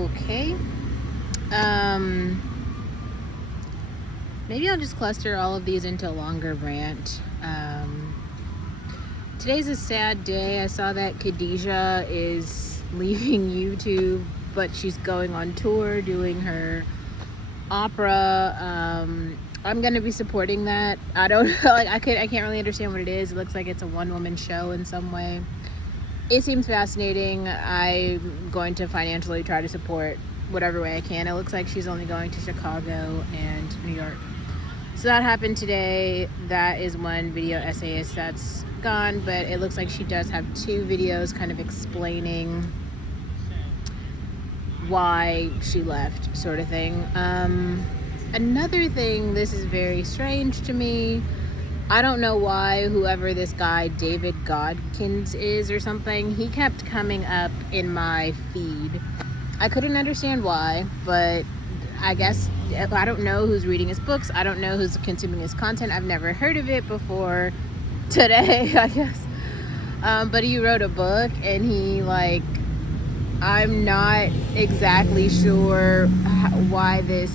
Okay. Maybe I'll just cluster all of these into a longer rant. Today's a sad day. I saw that Khadijah is leaving YouTube, but she's going on tour doing her opera. I'm gonna be supporting that. I don't know, I can't really understand what it is. It looks like it's a one-woman show in some way. It seems fascinating. I'm going to financially try to support whatever way I can. It looks like she's only going to Chicago and New York. So that happened today. That is one video essayist that's gone, but it looks like she does have 2 videos kind of explaining why she left, sort of thing. Another thing, this is very strange to me. I don't know why whoever this guy David Godkins is or something, he kept coming up in my feed. I couldn't understand why, but I guess I don't know who's reading his books. I don't know who's consuming his content. I've never heard of it before today, I guess. But he wrote a book, and he, like, I'm not exactly sure why this.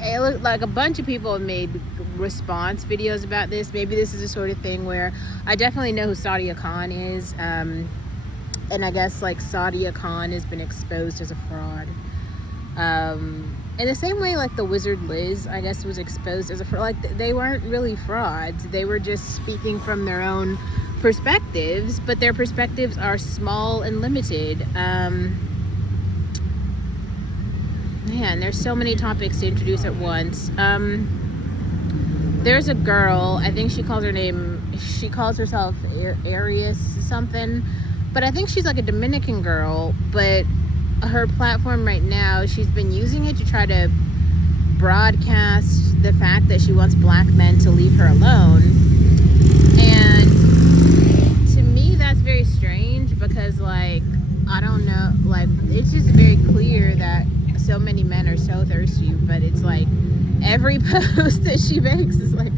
It looked like a bunch of people have made response videos about this. Maybe this is the sort of thing where I definitely know who Sadia Khan is. And I guess, like, Sadia Khan has been exposed as a fraud. In the same way, like, the Wizard Liz, I guess, was exposed as a fraud. Like, they weren't really frauds. They were just speaking from their own perspectives, but their perspectives are small and limited. Man, there's so many topics to introduce at once. There's a girl, I think she calls herself Arius something, but I think she's like a Dominican girl, but her platform right now, she's been using it to try to broadcast the fact that she wants black men to leave her alone. And to me, that's very strange because, like, I don't know, like, it's just very clear that so many men are so thirsty, but it's like every post that she makes is like,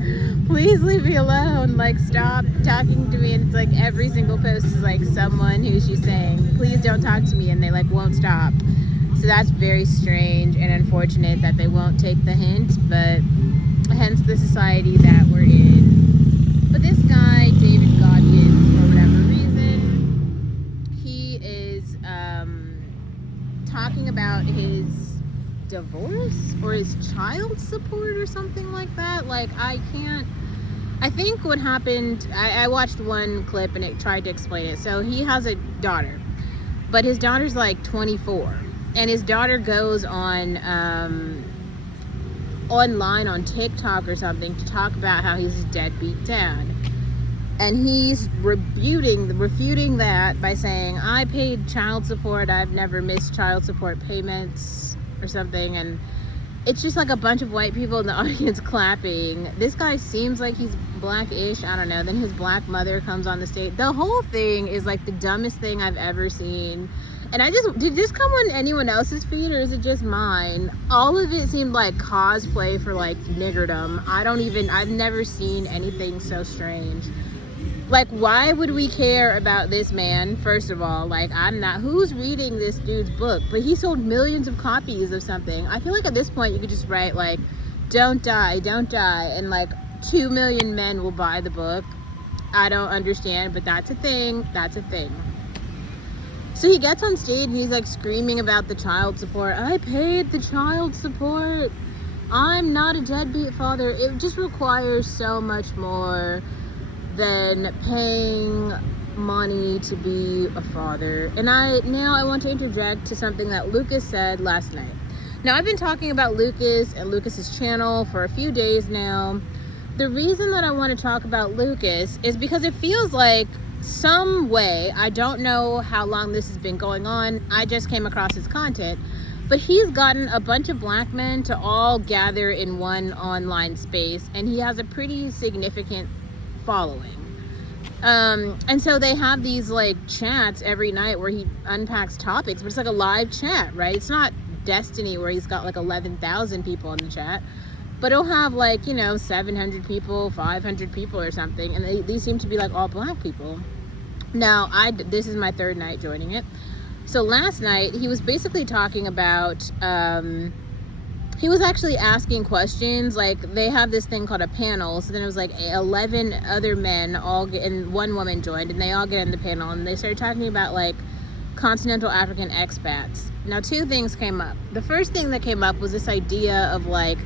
please leave me alone, like, stop talking to me. And it's like every single post is like someone who she's saying, please don't talk to me, and they, like, won't stop. So that's very strange and unfortunate that they won't take the hint, but hence the society that we're in. But this guy, David Godkins, for whatever reason, he is talking about his divorce or his child support or something like that. Like, I think what happened, I watched one clip and it tried to explain it. So he has a daughter, but his daughter's like 24, and his daughter goes on online on TikTok or something to talk about how he's a deadbeat dad. And he's refuting that by saying, I paid child support, I've never missed child support payments or something. And it's just like a bunch of white people in the audience clapping. This guy seems like he's blackish, I don't know. Then his black mother comes on the stage. The whole thing is like the dumbest thing I've ever seen. And did this come on anyone else's feed, or is it just mine? All of it seemed like cosplay for, like, niggerdom. I've never seen anything so strange. Like, why would we care about this man? First of all, like, who's reading this dude's book? But he sold millions of copies of something. I feel like at this point you could just write, like, don't die, and, like, 2 million men will buy the book. I don't understand, but that's a thing. So he gets on stage and he's, like, screaming about the child support. I paid the child support. I'm not a deadbeat father. It just requires so much more than paying money to be a father. And I want to interject to something that Lucas said last night. Now, I've been talking about Lucas and Lucas's channel for a few days now. The reason that I want to talk about Lucas is because it feels like some way, I don't know how long this has been going on, I just came across his content, but he's gotten a bunch of black men to all gather in one online space, and he has a pretty significant following. And so they have these, like, chats every night where he unpacks topics, but it's like a live chat, right? It's not Destiny where he's got like 11,000 people in the chat, but he'll have, like, 700 people, 500 people or something, and these seem to be like all black people. Now, this is my 3rd night joining it. So last night he was basically talking about he was actually asking questions. Like, they have this thing called a panel. So then it was like 11 other men all get, and one woman joined, and they all get in the panel, and they started talking about like continental African expats. Now, two things came up. The first thing that came up was this idea of like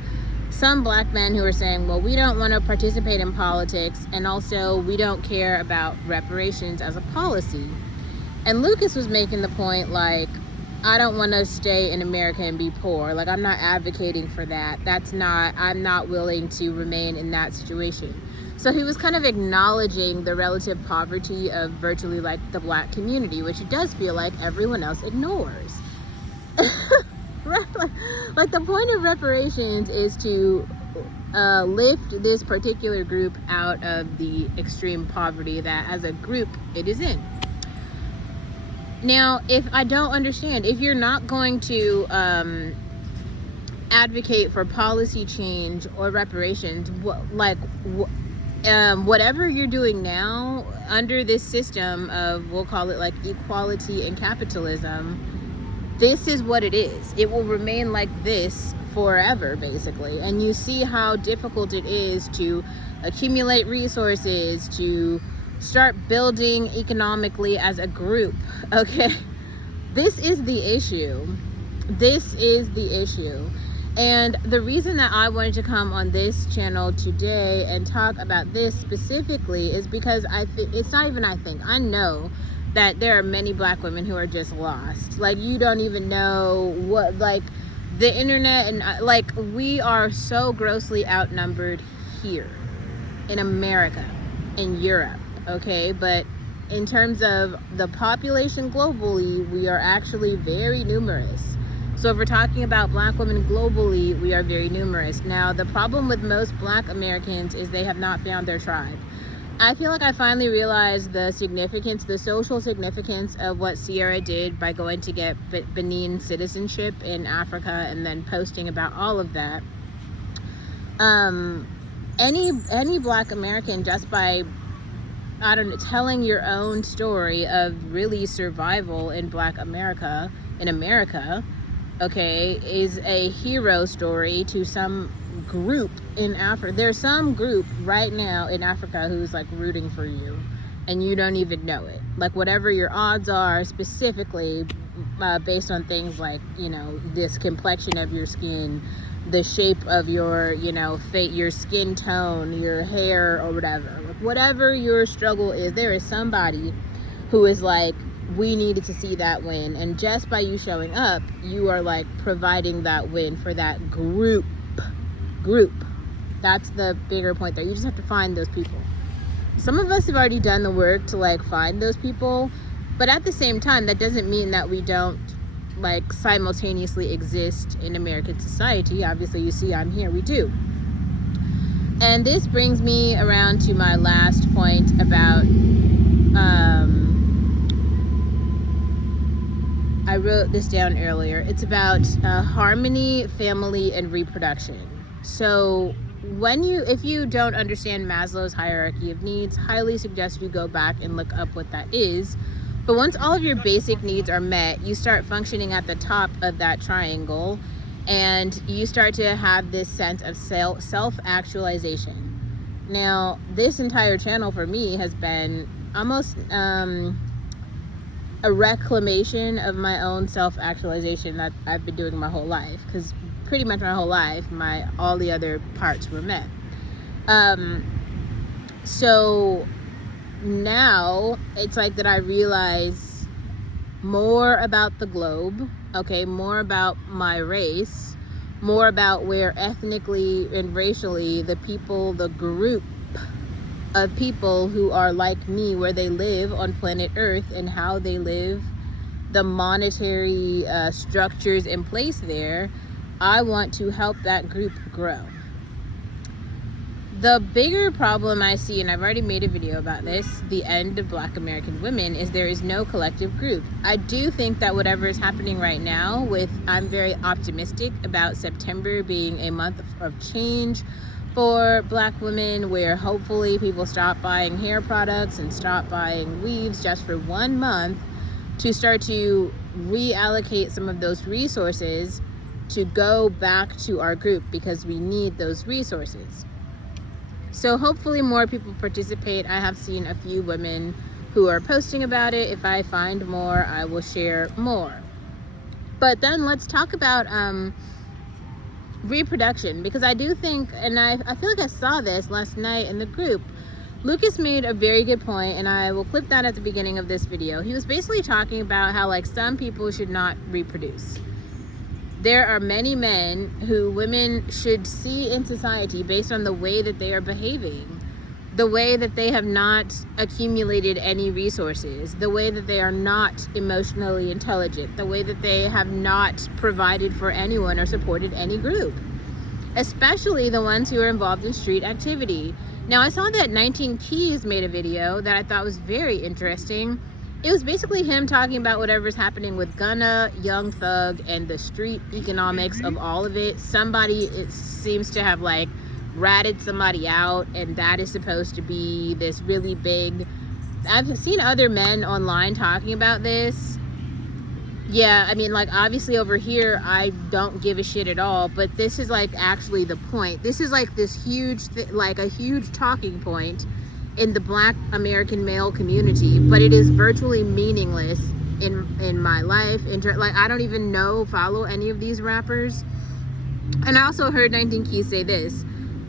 some black men who were saying, well, we don't want to participate in politics, and also we don't care about reparations as a policy. And Lucas was making the point like, I don't want to stay in America and be poor. Like, I'm not advocating for that. I'm not willing to remain in that situation. So he was kind of acknowledging the relative poverty of virtually like the black community, which it does feel like everyone else ignores. Like the point of reparations is to lift this particular group out of the extreme poverty that as a group it is in. Now, if I don't understand, if you're not going to advocate for policy change or reparations, whatever you're doing now under this system of, we'll call it like equality and capitalism, this is what it is. It will remain like this forever, basically. And you see how difficult it is to accumulate resources, to start building economically as a group. Okay, this is the issue. And the reason that I wanted to come on this channel today and talk about this specifically is because I know that there are many black women who are just lost. Like, you don't even know what, like, the internet, and like, we are so grossly outnumbered here in America, in Europe. Okay, but in terms of the population globally, we are actually very numerous. So if we're talking about black women globally, we are very numerous. Now, the problem with most black Americans is they have not found their tribe. I feel like I finally realized the social significance of what Sierra did by going to get Benin citizenship in Africa and then posting about all of that. Any black American, just by telling your own story of really survival in black America, okay, is a hero story to some group in Africa. There's some group right now in Africa who's like rooting for you, and you don't even know it. Like, whatever your odds are, specifically based on things like, you know, this complexion of your skin, the shape of your, you know, your skin tone, your hair, or whatever. Like, whatever your struggle is, there is somebody who is like, we needed to see that win. And just by you showing up, you are like providing that win for that group. That's the bigger point there. You just have to find those people. Some of us have already done the work to like find those people, but at the same time, that doesn't mean that we don't like simultaneously exist in American society. Obviously, you see I'm here, we do. And this brings me around to my last point about I wrote this down earlier. It's about harmony, family, and reproduction. So if you don't understand Maslow's hierarchy of needs, highly suggest you go back and look up what that is. But once all of your basic needs are met, you start functioning at the top of that triangle, and you start to have this sense of self-actualization. Now, this entire channel for me has been almost a reclamation of my own self-actualization that I've been doing my whole life, because pretty much my whole life, all the other parts were met. So now it's like that I realize more about the globe, okay, more about my race, more about where ethnically and racially the group of people who are like me, where they live on planet Earth and how they live, the monetary structures in place there. I want to help that group grow. The bigger problem I see, and I've already made a video about this, the end of Black American women, is there is no collective group. I do think that whatever is happening right now I'm very optimistic about September being a month of change for Black women, where hopefully people stop buying hair products and stop buying weaves just for 1 month, to start to reallocate some of those resources to go back to our group, because we need those resources. So hopefully more people participate. I have seen a few women who are posting about it. If I find more, I will share more. But then let's talk about reproduction, because I do think, and I feel like I saw this last night in the group, Lucas made a very good point, and I will clip that at the beginning of this video. He was basically talking about how, like, some people should not reproduce. There are many men who women should see in society based on the way that they are behaving, the way that they have not accumulated any resources, the way that they are not emotionally intelligent, the way that they have not provided for anyone or supported any group, especially the ones who are involved in street activity. Now, I saw that 19 Keys made a video that I thought was very interesting. It was basically him talking about whatever's happening with Gunna, Young Thug, and the street economics of all of it. Somebody, it seems to have, like, ratted somebody out, and that is supposed to be this really big... I've seen other men online talking about this. Yeah, I mean, like, obviously over here, I don't give a shit at all, but this is, like, actually the point. This is, like, this huge, like, a huge talking point in the Black American male community, but it is virtually meaningless in my life. Like, I don't even follow any of these rappers. And I also heard 19 Keys say this,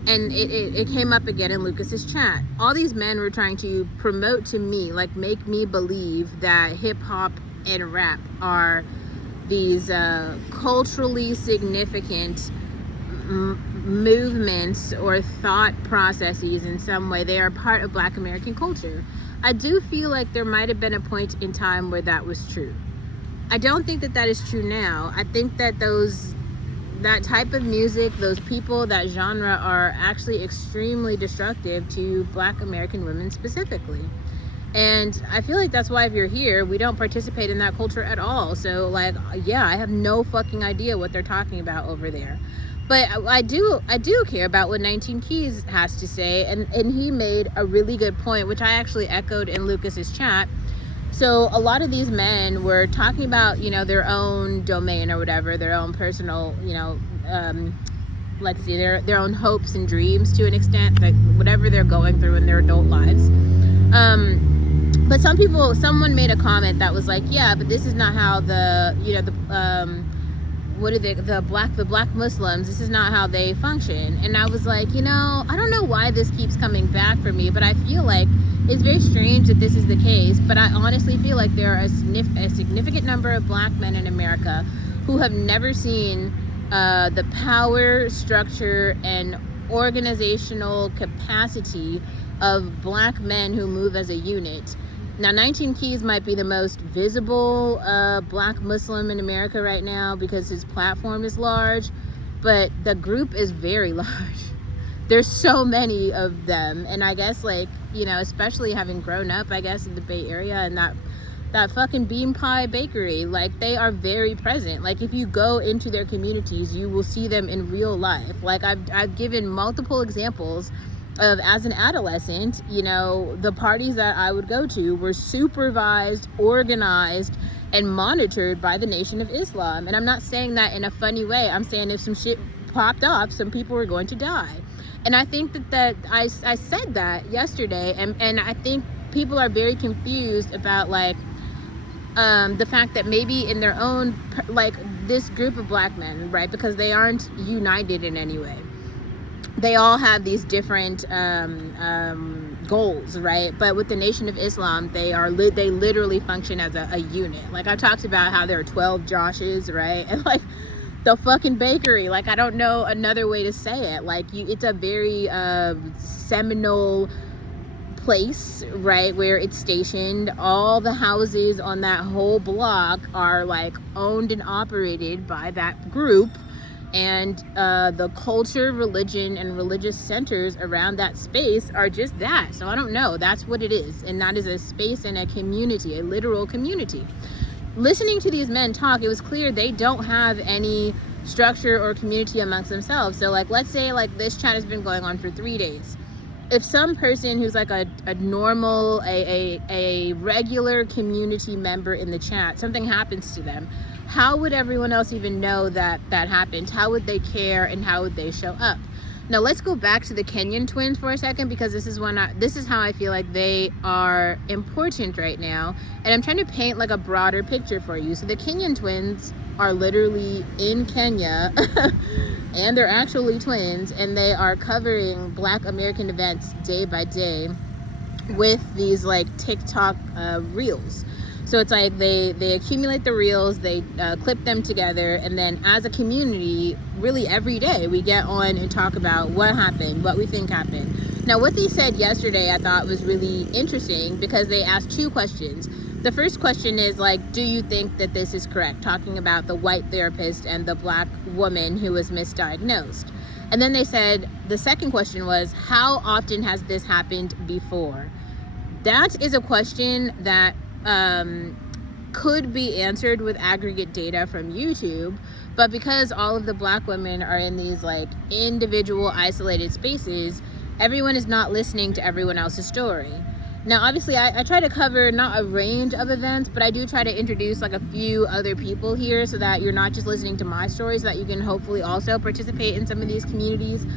and it came up again in Lucas's chat. All these men were trying to promote to me, like, make me believe that hip-hop and rap are these culturally significant movements or thought processes in some way. They are part of Black American culture. I do feel like there might have been a point in time where that was true. I don't think that that is true now. I think that that type of music, those people, that genre are actually extremely destructive to Black American women specifically. And I feel like that's why if you're here, we don't participate in that culture at all. So, like, yeah, I have no fucking idea what they're talking about over there. But I do care about what 19 Keys has to say, and he made a really good point, which I actually echoed in Lucas's chat. So a lot of these men were talking about, you know, their own domain or whatever, their own personal, you know, let's see, their own hopes and dreams to an extent, like whatever they're going through in their adult lives. But someone made a comment that was like, yeah, but this is not how the black Muslims, this is not how they function. And I was like, you know, I don't know why this keeps coming back for me, but I feel like it's very strange that this is the case. But I honestly feel like there are a significant number of Black men in America who have never seen the power, structure, and organizational capacity of Black men who move as a unit. Now, 19 Keys might be the most visible Black Muslim in America right now because his platform is large, but the group is very large. There's so many of them, and I guess, like, you know, especially having grown up, I guess, in the Bay Area and that fucking Bean Pie Bakery, like, they are very present. Like, if you go into their communities, you will see them in real life. Like, I've given multiple examples of, as an adolescent, you know, the parties that I would go to were supervised, organized, and monitored by the Nation of Islam. And I'm not saying that in a funny way. I'm saying if some shit popped off, some people were going to die. And I think that I said that yesterday, and I think people are very confused about, like, the fact that maybe in their own, like, this group of Black men, right, because they aren't united in any way. They all have these different goals, right? But with the Nation of Islam, they literally function as a unit. Like, I talked about how there are 12 Joshes, right? And, like, the fucking bakery, like, I don't know another way to say it. Like, it's a very seminal place, right, where it's stationed. All the houses on that whole block are, like, owned and operated by that group. And the culture, religion, and religious centers around that space are just that. So I don't know. That's what it is. And that is a space and a community, a literal community. Listening to these men talk, it was clear they don't have any structure or community amongst themselves. So, like, let's say, like, this chat has been going on for 3 days. if some person who's like a normal, a regular community member in the chat, something happens to them, how would everyone else even know that that happened? How would they care, and how would they show up? Now let's go back to the Kenyan twins for a second, because this is how I feel like they are important right now, and I'm trying to paint like a broader picture for you. So the Kenyan twins are literally in Kenya and they're actually twins, and they are covering Black American events day by day with these like TikTok reels. So it's like they accumulate the reels, they clip them together, and then as a community, really every day we get on and talk about what happened, what we think happened. Now what they said yesterday I thought was really interesting, because they asked two questions. The first question is like, do you think that this is correct? Talking about the white therapist and the Black woman who was misdiagnosed. And then they said, the second question was, how often has this happened before? That is a question that could be answered with aggregate data from YouTube, but because all of the Black women are in these like individual isolated spaces, everyone is not listening to everyone else's story. Now obviously I try to cover not a range of events, but I do try to introduce like a few other people here, so that you're not just listening to my stories, so that you can hopefully also participate in some of these communities.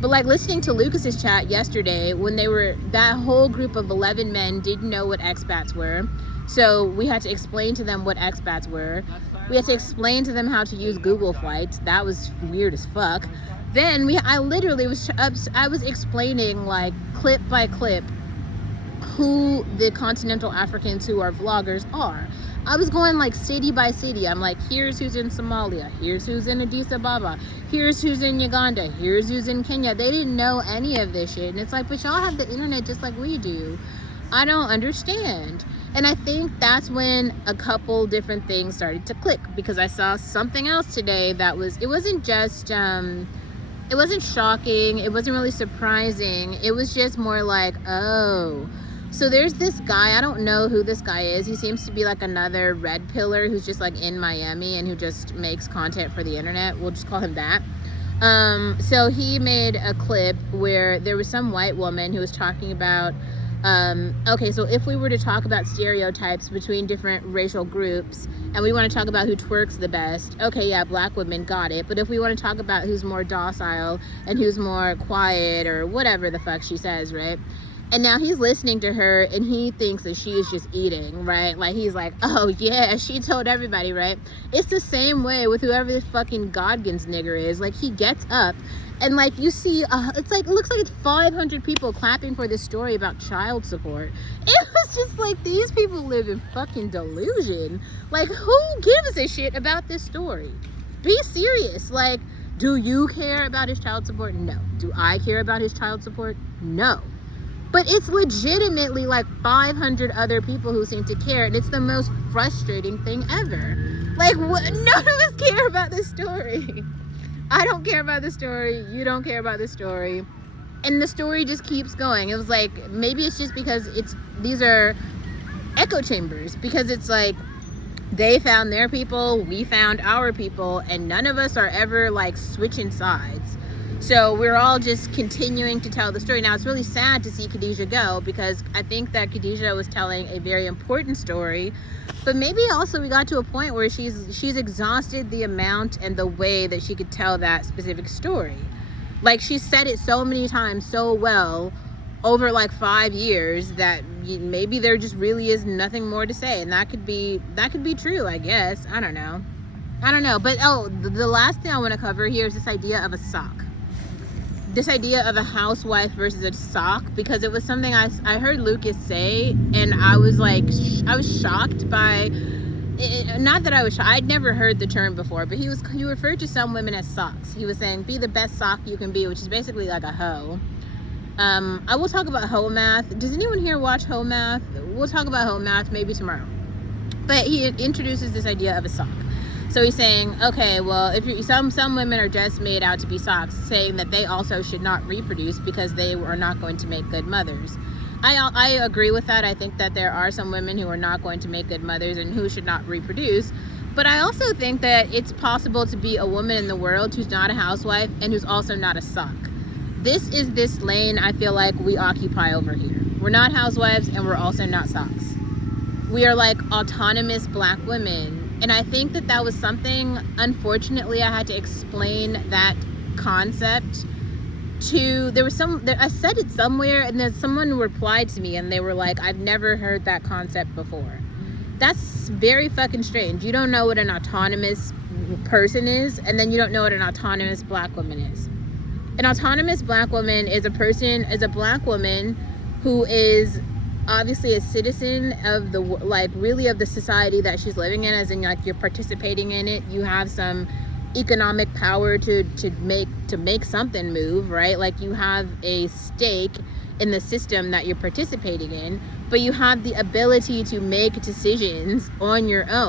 But like listening to Lucas's chat yesterday, when that whole group of 11 men didn't know what expats were. So we had to explain to them what expats were. We had to explain to them how to use Google Flights. That was weird as fuck. Then I was explaining like clip by clip who the continental Africans who are vloggers are. I was going like city by city. I'm like, here's who's in Somalia, here's who's in Addis Ababa, here's who's in Uganda, here's who's in Kenya. They didn't know any of this shit. And it's like, but y'all have the internet just like we do. I don't understand. And I think that's when a couple different things started to click, because I saw something else today that it wasn't just, it wasn't shocking, it wasn't really surprising, it was just more like, oh. So there's this guy, I don't know who this guy is. He seems to be like another red pillar who's just like in Miami and who just makes content for the internet. We'll just call him that. So he made a clip where there was some white woman who was talking about, okay, so if we were to talk about stereotypes between different racial groups, and we want to talk about who twerks the best, okay, yeah, Black women, got it. But if we want to talk about who's more docile and who's more quiet, or whatever the fuck she says, right? And now he's listening to her and he thinks that she is just eating, right? Like he's like, oh yeah, she told everybody, right? It's the same way with whoever this fucking Godkins nigger is. Like he gets up and like you see, it's like, it looks like it's 500 people clapping for this story about child support. It was just like, these people live in fucking delusion. Like who gives a shit about this story? Be serious. Like, do you care about his child support? No. Do I care about his child support? No. But it's legitimately like 500 other people who seem to care, and it's the most frustrating thing ever. Like, none of us care about this story. I don't care about the story. You don't care about the story. And the story just keeps going. It was like, maybe it's just because these are echo chambers, because it's like they found their people, we found our people, and none of us are ever like switching sides. So we're all just continuing to tell the story. Now it's really sad to see Khadijah go, because I think that Khadijah was telling a very important story, but maybe also we got to a point where she's exhausted the amount and the way that she could tell that specific story. Like she said it so many times so well over like 5 years that maybe there just really is nothing more to say, and that could be true, I guess. I don't know. But the last thing I want to cover here is this idea of a sock. This idea of a housewife versus a sock, because it was something I heard Lucas say, and I was like, I was shocked by it. Not that I was shocked, I'd never heard the term before, but he referred to some women as socks. He was saying, be the best sock you can be, which is basically like a hoe. I will talk about hoe math. Does anyone here watch hoe math? We'll talk about hoe math maybe tomorrow. But he introduces this idea of a sock. So he's saying, okay, well, if some women are just made out to be socks, saying that they also should not reproduce because they are not going to make good mothers. I agree with that. I think that there are some women who are not going to make good mothers and who should not reproduce. But I also think that it's possible to be a woman in the world who's not a housewife and who's also not a sock. This is this lane I feel like we occupy over here. We're not housewives and we're also not socks. We are like autonomous black women. And I think that that was something, unfortunately, I had to explain that concept to, I said it somewhere and then someone replied to me and they were like, I've never heard that concept before. That's very fucking strange. You don't know what an autonomous person is, and then you don't know what an autonomous black woman is. An autonomous black woman is a black woman who is obviously a citizen of the, like, really of the society that she's living in, as in, like, you're participating in it. You have some economic power to make something move, right? Like, you have a stake in the system that you're participating in, but you have the ability to make decisions on your own.